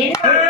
哎。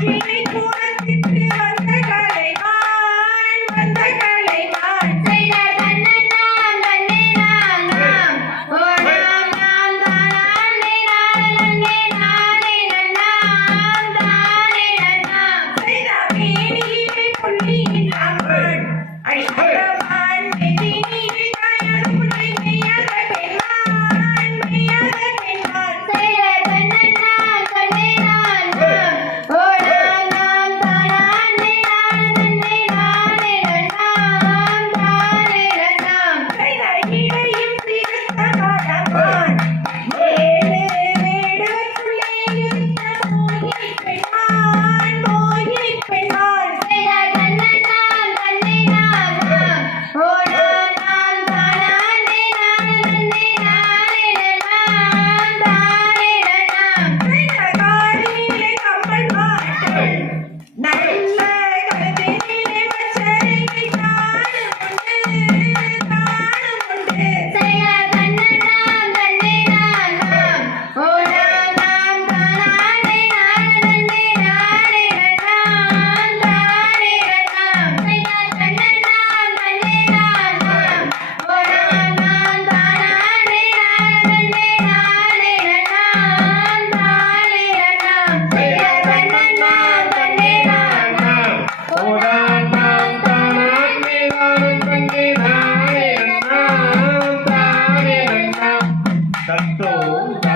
Thank you.